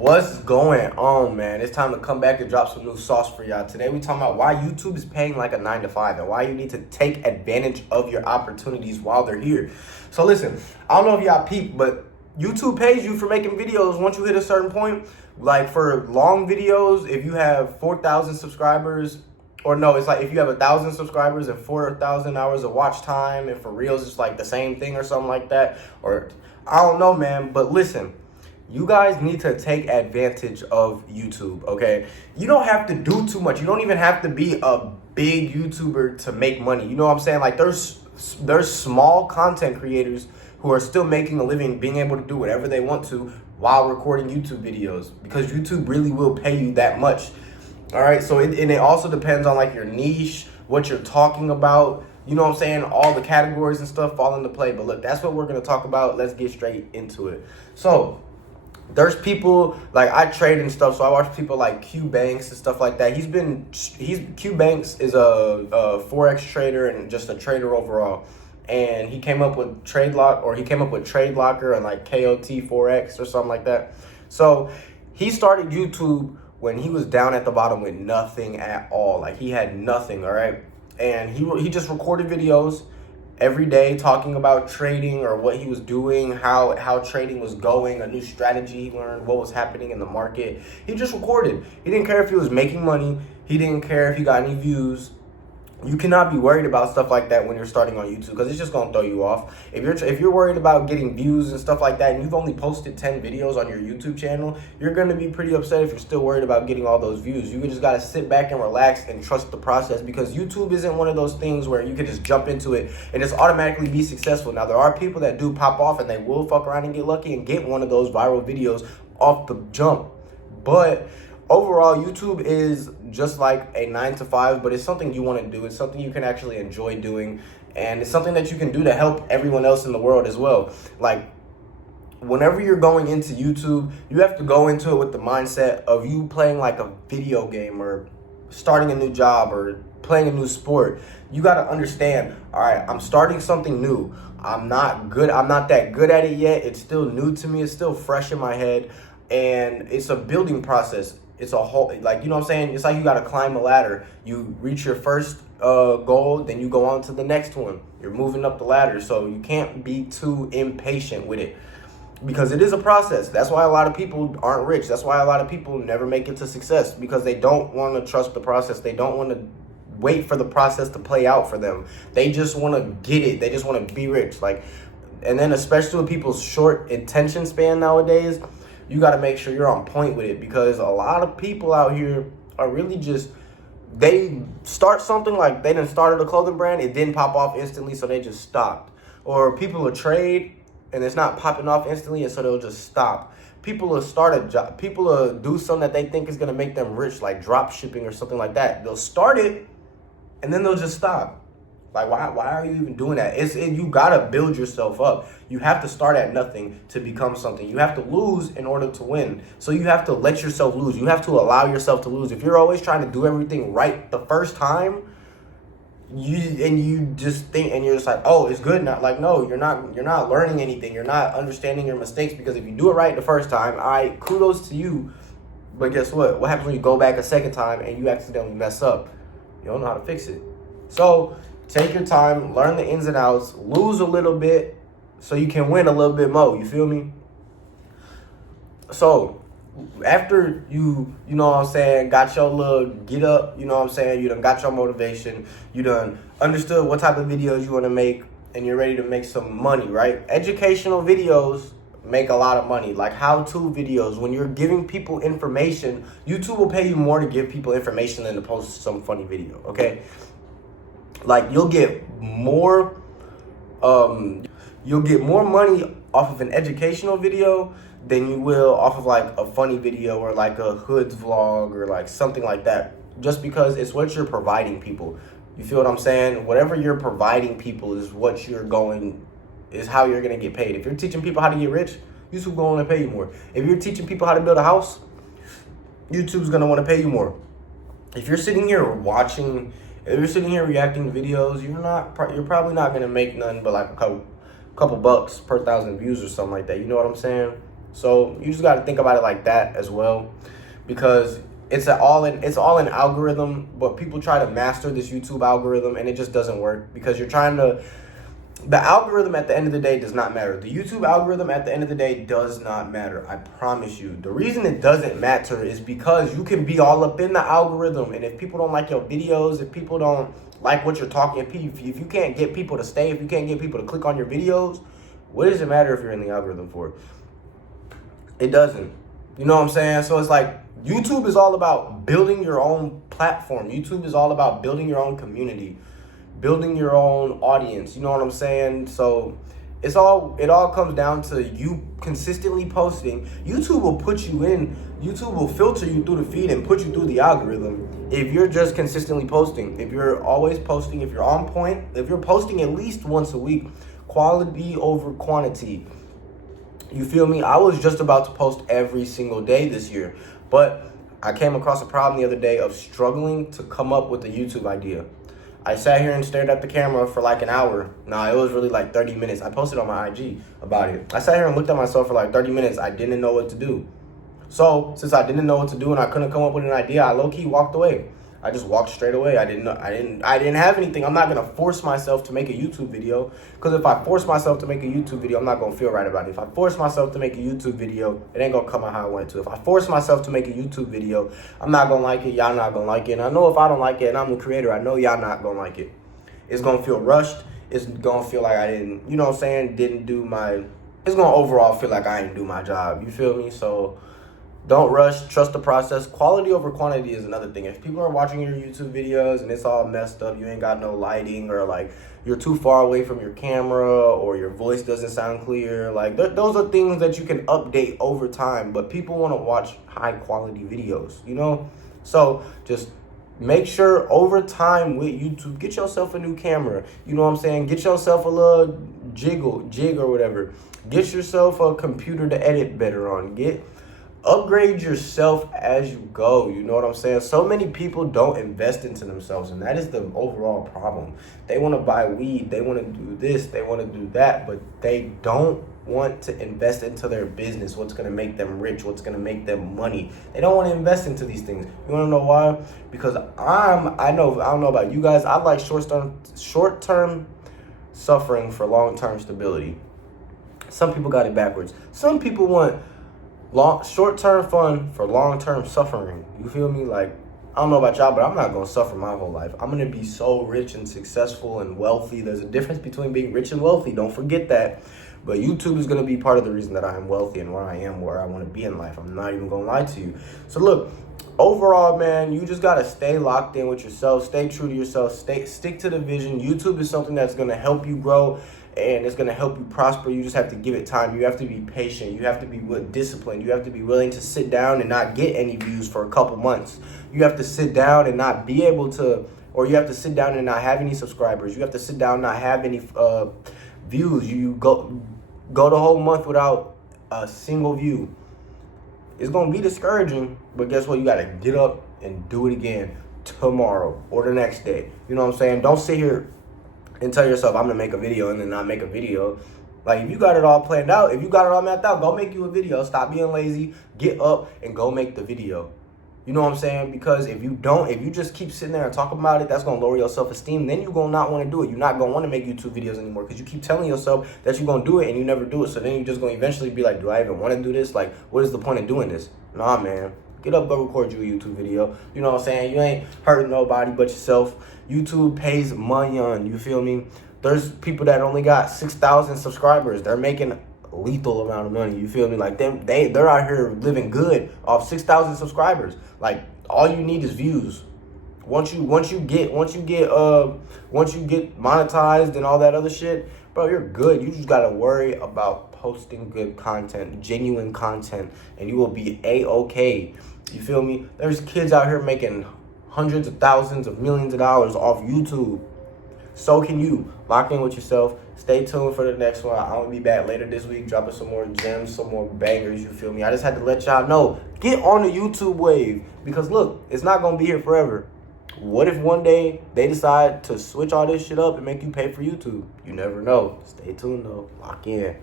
What's going on, man? It's time to come back and drop some new sauce for y'all. Today we talking about why YouTube is paying like a 9 to 5 and why you need to take advantage of your opportunities while they're here. So listen, I don't know if y'all peep, but YouTube pays you for making videos once you hit a certain point. Like for long videos, if you have 4,000 subscribers, or no, it's like if you have 1,000 subscribers and 4,000 hours of watch time, and for Reels it's like the same thing or something like that. Or I don't know, man, but listen. You guys need to take advantage of YouTube, okay? You don't have to do too much. You don't even have to be a big YouTuber to make money. You know what I'm saying? Like there's small content creators who are still making a living, being able to do whatever they want to while recording YouTube videos, because YouTube really will pay you that much. All right, so it also depends on like your niche, what you're talking about. You know what I'm saying? All the categories and stuff fall into play. But look, that's what we're going to talk about. Let's get straight into it. So there's people like I trade and stuff, so I watch people like Q Banks and stuff like that. Q Banks is a forex trader and just a trader overall, and he came up with Trade Locker and like KOT Forex or something like that. So he started YouTube when he was down at the bottom with nothing at all. Like he had nothing, all right, and he just recorded videos every day talking about trading or what he was doing, how trading was going, a new strategy he learned, what was happening in the market. He just recorded. He didn't care if he was making money. He didn't care if he got any views. You cannot be worried about stuff like that when you're starting on YouTube, because it's just gonna throw you off. If you're worried about getting views and stuff like that, and you've only posted 10 videos on your YouTube channel, you're gonna be pretty upset if you're still worried about getting all those views. You just gotta sit back and relax and trust the process, because YouTube isn't one of those things where you can just jump into it and just automatically be successful. Now, there are people that do pop off and they will fuck around and get lucky and get one of those viral videos off the jump, but overall, YouTube is just like a 9 to 5, but it's something you want to do. It's something you can actually enjoy doing, and it's something that you can do to help everyone else in the world as well. Like, whenever you're going into YouTube, you have to go into it with the mindset of you playing like a video game or starting a new job or playing a new sport. You got to understand, all right, I'm starting something new. I'm not that good at it yet. It's still new to me. It's still fresh in my head, and it's a building process. It's a whole, like, you know what I'm saying? It's like you got to climb a ladder. You reach your first goal, then you go on to the next one. You're moving up the ladder, so you can't be too impatient with it, because it is a process. That's why a lot of people aren't rich. That's why a lot of people never make it to success, because they don't want to trust the process. They don't want to wait for the process to play out for them. They just want to get it. They just want to be rich. Like, and then especially with people's short attention span nowadays, you got to make sure you're on point with it, because a lot of people out here are really just, they start something, like they done started a clothing brand, it didn't pop off instantly, so they just stopped. Or people will trade and it's not popping off instantly, and so they'll just stop. People will start a job, people will do something that they think is going to make them rich, like drop shipping or something like that. They'll start it and then they'll just stop. Like, why are you even doing that? You got to build yourself up. You have to start at nothing to become something. You have to lose in order to win. So you have to let yourself lose. You have to allow yourself to lose. If you're always trying to do everything right the first time, you just think, and you're just like, oh, it's good now. Like, no, you're not learning anything. You're not understanding your mistakes, because if you do it right the first time, all right, kudos to you. But guess what? What happens when you go back a second time and you accidentally mess up? You don't know how to fix it. So take your time, learn the ins and outs, lose a little bit so you can win a little bit more. You feel me? So after you know what I'm saying, got your little get up, you know what I'm saying, you done got your motivation, you done understood what type of videos you want to make, and you're ready to make some money, right? Educational videos make a lot of money, like how-to videos. When you're giving people information, YouTube will pay you more to give people information than to post some funny video, okay? Like, you'll get more money off of an educational video than you will off of like a funny video or like a hoods vlog or like something like that, just because it's what you're providing people. You feel what I'm saying? Whatever you're providing people is how you're gonna get paid. If you're teaching people how to get rich, YouTube's gonna want to pay you more. If you're teaching people how to build a house, YouTube's gonna want to pay you more. If you're sitting here reacting to videos, you're probably not gonna make nothing but like a couple bucks per 1,000 views or something like that. You know what I'm saying? So you just got to think about it like that as well, because it's all an algorithm, but people try to master this YouTube algorithm and it just doesn't work, because you're trying to, the algorithm at the end of the day does not matter. The YouTube algorithm at the end of the day does not matter. I promise you. The reason it doesn't matter is because you can be all up in the algorithm, and if people don't like your videos, if people don't like what you're talking, if you can't get people to stay, if you can't get people to click on your videos, what does it matter if you're in the algorithm for? It doesn't. You know what I'm saying? So it's like, YouTube is all about building your own platform. YouTube is all about building your own community, building your own audience. You know what I'm saying? So it all comes down to you consistently posting. YouTube will filter you through the feed and put you through the algorithm if you're just consistently posting. If you're always posting, if you're on point, if you're posting at least once a week, quality over quantity. You feel me? I was just about to post every single day this year, but I came across a problem the other day of struggling to come up with a YouTube idea. I sat here and stared at the camera for like an hour. Nah, it was really like 30 minutes. I posted on my IG about it. I sat here and looked at myself for like 30 minutes. I didn't know what to do. So since I didn't know what to do and I couldn't come up with an idea, I low-key walked away. I just walked straight away. I didn't have anything. I'm not gonna force myself to make a YouTube video, because if I force myself to make a YouTube video, I'm not gonna feel right about it. If I force myself to make a YouTube video, it ain't gonna come out how I want it to. If I force myself to make a YouTube video, I'm not gonna like it. Y'all not gonna like it. And I know if I don't like it, and I'm the creator, I know y'all not gonna like it. It's gonna feel rushed. It's gonna feel like I didn't, you know what I'm saying, it's gonna overall feel like I didn't do my job. You feel me? So don't rush. Trust the process. Quality over quantity is another thing. If people are watching your YouTube videos and it's all messed up, you ain't got no lighting, or like you're too far away from your camera, or your voice doesn't sound clear, like those are things that you can update over time. But people want to watch high quality videos, you know? So just make sure over time with YouTube, get yourself a new camera. You know what I'm saying? Get yourself a little jig or whatever. Get yourself a computer to edit better on. Upgrade yourself as you go. You know what I'm saying? So many people don't invest into themselves, and that is the overall problem. They want to buy weed, they want to do this, they want to do that, but they don't want to invest into their business, what's going to make them rich, what's going to make them money. They don't want to invest into these things. You want to know why? Because I don't know about you guys, I like short-term suffering for long-term stability. Some people got it backwards. Some people want short-term fun for long-term suffering. You feel me? Like, I don't know about y'all, but I'm not going to suffer my whole life. I'm going to be so rich and successful and wealthy. There's a difference between being rich and wealthy. Don't forget that. But YouTube is going to be part of the reason that I am wealthy and where I am, where I want to be in life. I'm not even going to lie to you. So look, overall, man, you just got to stay locked in with yourself. Stay true to yourself. Stick to the vision. YouTube is something that's going to help you grow, and it's going to help you prosper. You just have to give it time. You have to be patient. You have to be disciplined. You have to be willing to sit down and not get any views for a couple months. You have to sit down and not be able to, or you have to sit down and not have any subscribers. You have to sit down and not have any views. You go the whole month without a single view. It's going to be discouraging, but guess what? You got to get up and do it again tomorrow or the next day. You know what I'm saying? Don't sit here and tell yourself, I'm going to make a video, and then not make a video. Like, if you got it all planned out, if you got it all mapped out, go make you a video. Stop being lazy. Get up and go make the video. You know what I'm saying? Because if you just keep sitting there and talk about it, that's going to lower your self-esteem. Then you're going to not want to do it. You're not going to want to make YouTube videos anymore, because you keep telling yourself that you're going to do it and you never do it. So then you're just going to eventually be like, do I even want to do this? Like, what is the point of doing this? Nah, man. Get up, go record you a YouTube video. You know what I'm saying? You ain't hurting nobody but yourself. YouTube pays money on, you feel me? There's people that only got 6,000 subscribers. They're making a lethal amount of money, you feel me? Like, they're out here living good off 6,000 subscribers. Like, all you need is views. Once you get monetized and all that other shit, bro, you're good. You just gotta worry about posting good content, genuine content, and you will be A-okay. You feel me? There's kids out here making hundreds of thousands of millions of dollars off YouTube. So can you. Lock in with yourself. Stay tuned for the next one. I'm gonna be back later this week, dropping some more gems, some more bangers, you feel me? I just had to let y'all know, get on the YouTube wave, because look, it's not gonna be here forever. What if one day they decide to switch all this shit up and make you pay for YouTube? You never know. Stay tuned though. Lock in.